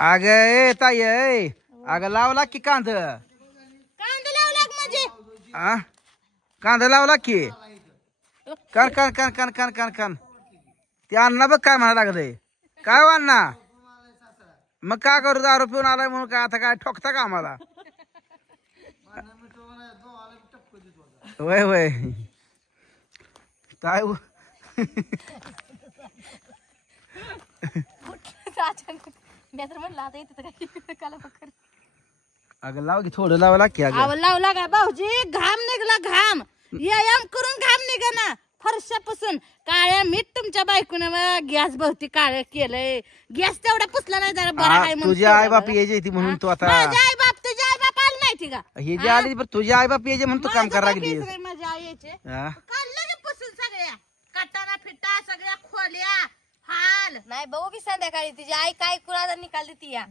अग ए ताई अगं लावला की कांद लावला म्हणजे कांदा लावला की कान कान कान कान कान कान कान ते अण्णा बघ काय म्हणायला लागलंय काय हो अण्णा मग काय करू दारू पिऊन आलाय म्हणून काय आता काय ठोकता का आम्हाला वय वय काय अगं लाव की थोडं लावा की लावला काय भाऊजी घाम निघला घाम व्यायाम करून घाम निघा ना फरशापासून काळ्या मीठ तुमच्या बायकोने गॅस भोवती काळ केलंय गॅस तेवढा पुसला नाही जरा बरा आहे तुझी आई बाप यायची म्हणून तू आता आई बाप तुझी आई बाप आली नाही का हे जे आली तुझी आई बाप यायचे म्हणून तू काम करा लागली माझ्या आई यायचे काढलं पुसून सगळ्या काटाना फिटा सगळ्या खोल्या हाल नाही भाऊ की संध्याकाळी तिची आई काय कुळा निकाल देती या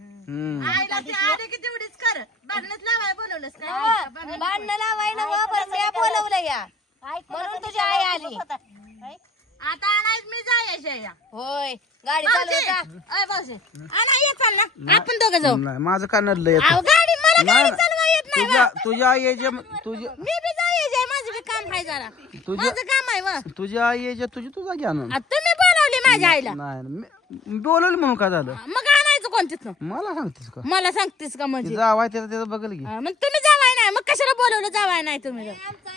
आईला ती आले की तेवढीच कर भांडणच लावाय बोलवलंस का भांडण लावाय ना बोलवलं या म्हणून तुझी आई आली आता आणायच मी जायचे होय गाडी चालवायचा अय भाऊजी आणा ये चाल ना आपण दोघं जाऊ माझं का नडलं गाडी मला गाडी चालवा येत नाही तुझ्या आई यायचे तुझी मी बी जायचे माझं बी काम आहे जरा माझं काम आहे व तुझी आई यायचे तुझी तुझा घ्या ना तुम्ही बोलावली माझ्या आईला नाही बोलवलं म्हणून काय झालं मग आणायचं कोणतीच मला सांगतेस का मला सांगतेस का म्हणजे जावाय त्याचं बघल की मग तुम्ही जावाय नाही मग कशाला बोलवलं जावाय नाही तुम्ही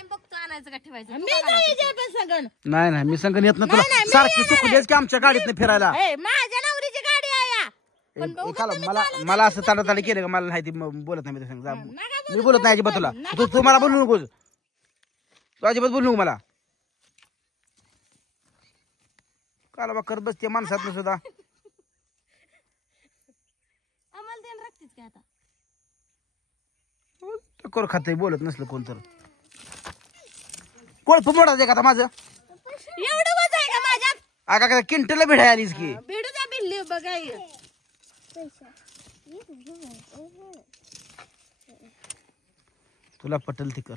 बघतो आणायचं का ठेवायचं मी जायचे पण सगळं नाही नाही मी संगण येत ना तुला सारखी चुकलीस की आमच्या गाडीत फिरायला माझ्या नवरीची गाडी आहे मला मला असं ताडाताडी केलं का मला नाही ती बोलत नाही मी बोलत नाही अजिबात तुला तू मला बोलू नकोस तू अजिबात बोलू नको मला काला बा करत बसते माणसात सुद्धा कर खात बोलत नसलं कोण तर कोण मोठा का आता माझं एवढं वजन आहे का माझ्यात आका काय किंटला भिडाय आलीस की भिडू द्या बिल्ली बघाय तुला पटल ती कर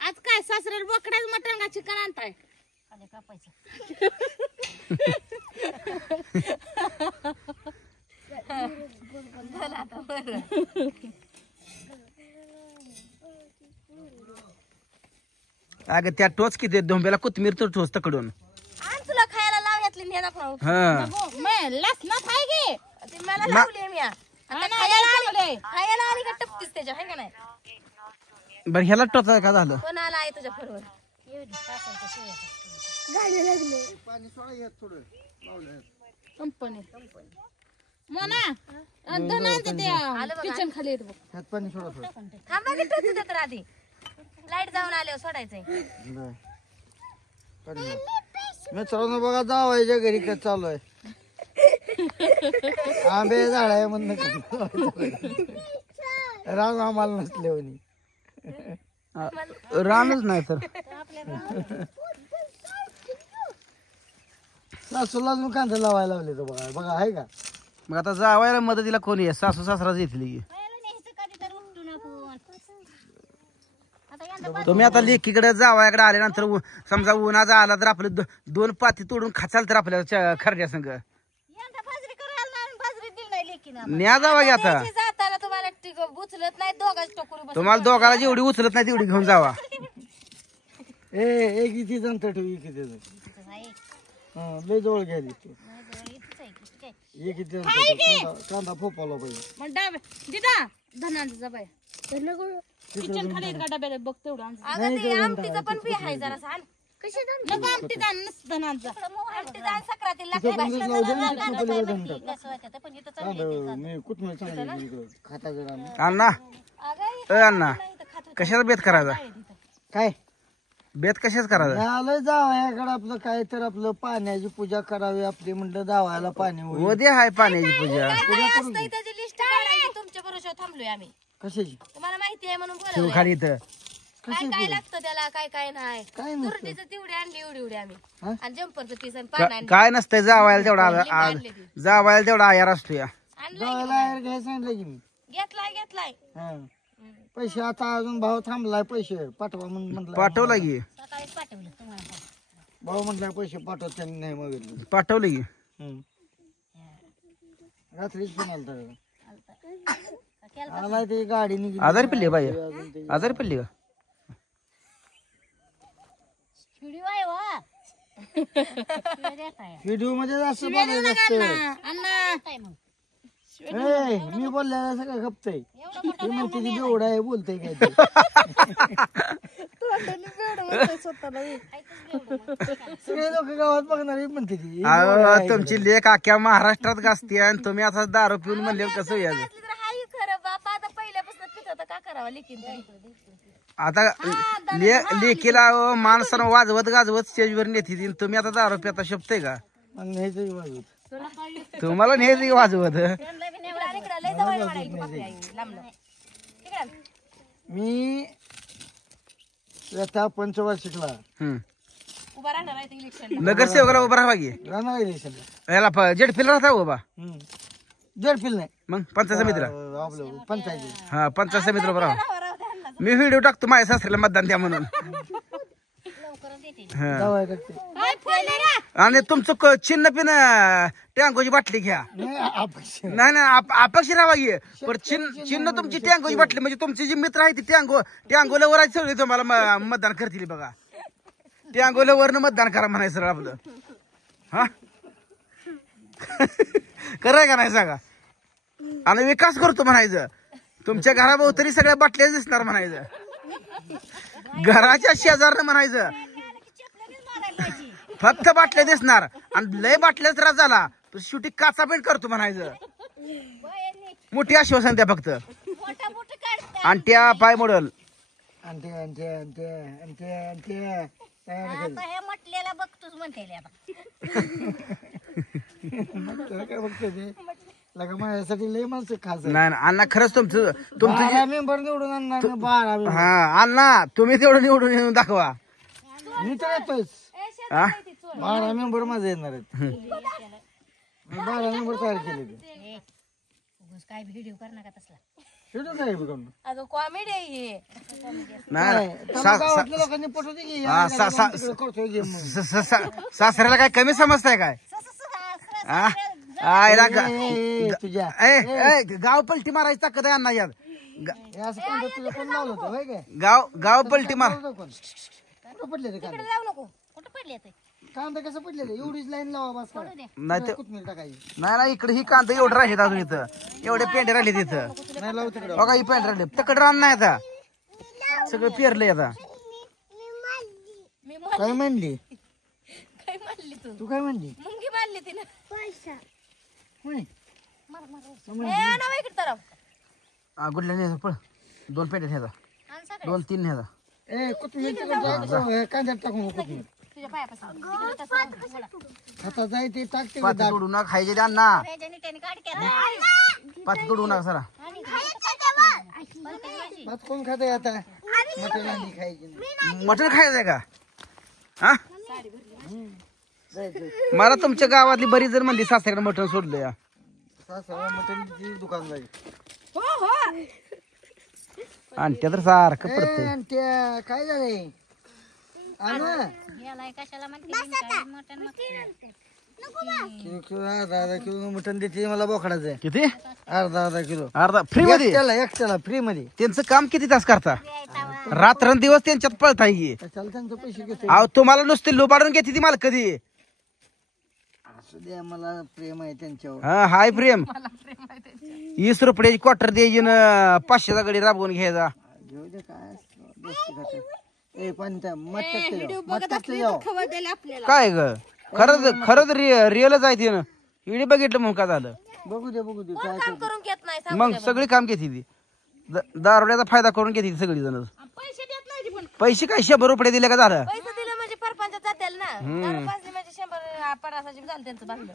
आज काय सासऱ्याला बोकडाच मटण का चिकन आणताय अगं त्या टोच किती धोंब्याला कोथमीर तर टोच तकडून तुला खायला लावण्यातली लसणात आहे गे ती मला लावली मी खायला आली का टपतीस त्याच्या आहे का नाही बरं ह्याला टोचा का झालं कोणाला आहे तुझ्या फोनवर गाडी लागले पाणी सोडा थोडं कंपनी म्हणा किचन खाली येत बघ पाणी सोडा थोडं थांबा की टोचू देत आधी लाईट जाऊन आल्यावर सोडायचंय मित्रांनो बघा जावायच्या घरी काय चालू आहे आंबे झाड आहे म्हणून रान आम्हाला नसले म्हणे रानच नाही तर सासूला अजून कांदा लावायला लावले तर बघा बघा आहे का मग आता जावायला मदतीला कोणी आहे सासू सासराच येतील तुम्ही आता लेकीकडे जावायकडे आल्यानंतर समजा उन्हाचा आला तर आपले दोन पाती तोडून खाचाल तर आपल्या खरड्या संग न्या जावा की आता तुम्हाला दोघाला जेवढी उचलत नाही तेवढी घेऊन जावा किती जण लय जवळ घ्यायली कांदा फोपावला पाहिजे किचन खाली का डब्याला बघ तेवढं आमटीचं पण पी आहे जरा सांग नको आमटी जाण धनांचा आमटी जाण सक्रातीला अण्णा अण्णा कशाला बेत करायचा काय बेत कशाच करायचा आलं जावयाकडे आपलं काय तर आपलं पाण्याची पूजा करावी आपली म्हटलं जावयाला पाणी उद्या हाय पाण्याची पूजा त्याची लिस्ट काढायची तुमच्या बरोबर थांबलोय आम्ही कशाची तुम्हाला माहिती आहे म्हणून बोलवलंय खाली इथं काय काय लागतं त्याला काय काय नाही तुरटीचं तेवढी आणली एवढी आम्ही आणि जम्परचं पीस आणि पान आणलं काय नसतंय जावायला तेवढा जावायला तेवढा आयार असतो या घेतलाय पैसे आता अजून भाव थांबलाय पैसे पाठवा म्हणून म्हटलं पाठवला की सकाळीच पाठवलं तुम्हाला भाऊ म्हटलं पैसे पाठवत त्यांनी नाही मग पाठवले की रात्रीच पण आलाय ते गाडी निघली. आजारी पडली बाई, आजारी पडली का? व्हिडिओ मध्ये असं बोलायचं असतं. मी बोलल्याला सगळं खपतय. ती म्हणते ती बेवडा आहे, बोलतय काय ते. सगळे लोक गावात बघणारे म्हणते ती. तुमची लेख अख्ख्या महाराष्ट्रात गाजते आणि तुम्ही आता दारू पिऊन म्हणले कसं यायचं? खरं बापा आता पहिल्यापासून पित होता, का करावं लेकीन आता लेकीला माणसानं वाजवत गाजवत स्टेजवर नेते, तुम्ही आता दारू पिता शोभते का? तुम्हाला नेते वाजवत. मी स्वतः पंचवार्षिकला उभा राहणार आहे इलेक्शन. नगरसेवकाला उभा राहा की राहणार इलेक्शनला. याला जेडफील राहता उभा, जडफिल नाही मग पंचायत समितीला. आपलं पंचायती. हा पंचायत समितीला उभा राहा. मी व्हिडिओ टाकतो माझ्या सासऱ्याला मतदान द्या म्हणून. जावई टाकते. आणि तुमचं चिन्ह पिन टँगोची बाटली घ्या. नाही नाही अपक्ष राहा की, पण चिन्ह तुमची टँगोची बाटली, म्हणजे तुमची जी मित्र आहे ती टँगोला वर सगळी तुम्हाला मतदान करतील बघा. टँगोला वरनं मतदान करा म्हणायचं सर आपलं. हा कराय का नाही सांगा? आणि विकास करतो म्हणायचं. तुमच्या घराभोवतरी सगळ्या बाटल्या दिसणार म्हणायचं. घराच्या शेजारनं म्हणायचं फक्त बाटल्या दिसणार, आणि लय बाटल्या त्रास झाला तर शेवटी काचा पेंट करतो म्हणायचं. मोठी आश्वासन द्या फक्त. आणि त्या पाय मोडल आणते आणते आणते आणते आणते हे म्हटलेला बघतोच म्हणते काय बघतो ते लगा माझ्यासाठी लय माणसं खास. नाही ना अण्णा, खरंच तुमचं मेंबर निवडून आणणार 12. हा अण्णा, तुम्ही तेवढं निवडून येऊन दाखवा. मी तर येतोच. 12 मेंबर माझे येणार आहेत. 12 मेंबर तयार केले ते. काय व्हिडिओ करणार का तसला? व्हिडिओ काय बघून अगं कॉमेडी आहे. नाही गावातल्या लोकांनी पटवू दे की करतोय गेम. सासऱ्याला काय कमी समजताय काय? तुझ्या गाव पलटी मारायची ताकद आहे अण्णा यात. असं कोण तुझं कोण लावलं होतं होय काय? गाव पलटी मार. कुठं पडले ते कांदे? जाऊ नको. कुठं पडले ते? कांदा कसं पडलेलं? एवढीच लाईन लावा बस. नाही कोथमीर टाकायची. नाही इकडे ही कांदा एवढं राहिले अजून इथं, एवढे पेंडे राहिले तिथं. नाही लावू तिकडे. बघा ही पेंड राहिले, तकड रान नाही आता, सगळं पेरलंय आता. काय म्हणली? काय मारली तू? तू काय म्हणली? मुंगी मारली तिने. होय. गुडल्या न्यायचं पळ. 2 पेंडे न्यायचा, 2-3 न्यायचा. ए कोथमीर तिकडे कांद्यात टाकून कोथमीर. तुझ्या पायापासून आता जाय ते टाकते. पाती तोडू नका खायचे द्या अण्णा, पाती तोडू नका सरा. भात कोण खाते आता? मटण अंडी खायची नाही. मटण खायचंय का? हा मला तुमच्या गावातली बरीच जण म्हणली सासऱ्याकडे मटण सोडलं या. मटण दुकान जाईल. आणि त्या तर सारखं पडतंय. आणि काय झालंय? अर्धा किलो मटण देते मला बोकडाचं. किती? अर्धा किलो. अर्धा फ्री मध्ये? एकट्याला फ्री मध्ये. त्यांचं काम किती तास करता? रात्रंदिवस त्यांच्यात पळताय की. त्यांचे पैसे घेते. अहो तुम्हाला नुसते लोबाडून घेते ती मला कधी. असू द्या, मला प्रेम आहे त्यांच्यावर. हा हाय प्रेम. 20 रुपयाची क्वार्टर द्यायची ना 500चा गडी राबवून घ्यायचा. घेऊ दे काय दोस्ती खाते. ए पण मत टाकते जाऊ. काय ग खरंच रिअलच आहे ती ना. इडी बघितलं मग काय झालं? बघू दे काय काम करून घेत नाही. मग सगळी काम घेते ती. दारुड्याचा फायदा करून घेते ती सगळी जण. पैसे देत नाही पण. पैसे काय 100 रुपये दिले का झालं? पैसे दिले म्हणजे परपंचात जातील ना. दारू पाजली म्हणजे 100-50 झालं त्यांचं बांधलं.